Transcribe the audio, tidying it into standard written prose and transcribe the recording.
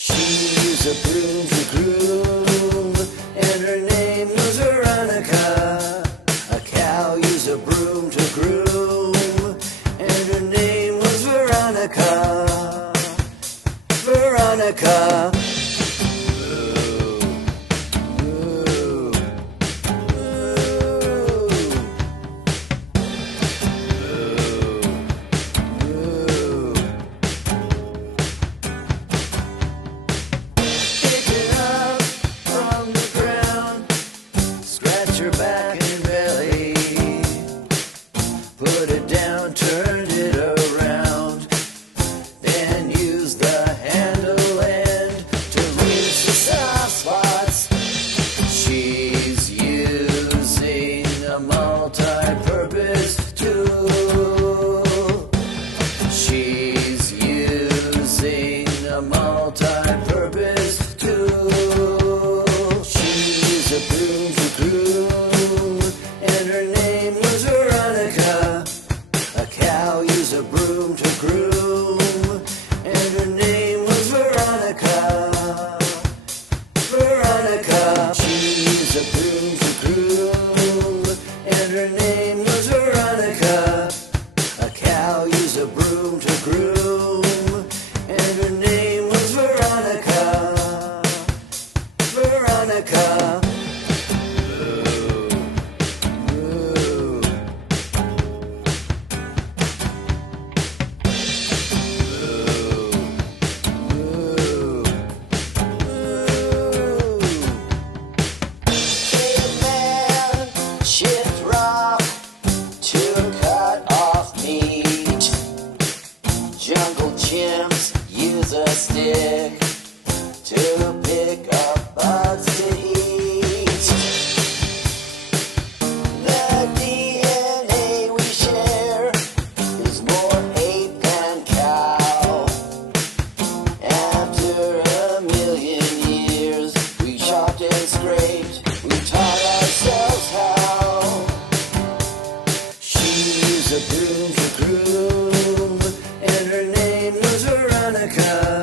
She's a broom to groom, and her name was Veronika. A cow used a broom to groom, and her name was Veronika. Veronika. Your back and belly, put it down, turned it around, then use the handle end to reach the soft spots. She's using a multi-purpose tool. She's using a multi-purpose tool. She's a broom to groom, and her name was Veronika. A cow used a broom to groom, and her name was Veronika. Veronika. She's a broom to groom, and her name was Veronika. A cow used a broom to groom, and her name was Veronika. Veronika. Shift rock to cut off meat. Jungle chimps use a stick to pick up bugs to eat. The DNA we share is more ape than cow. After 1,000,000 years, we chopped and scraped, we taught ourselves how. She's a broom to groom, and her name was Veronika.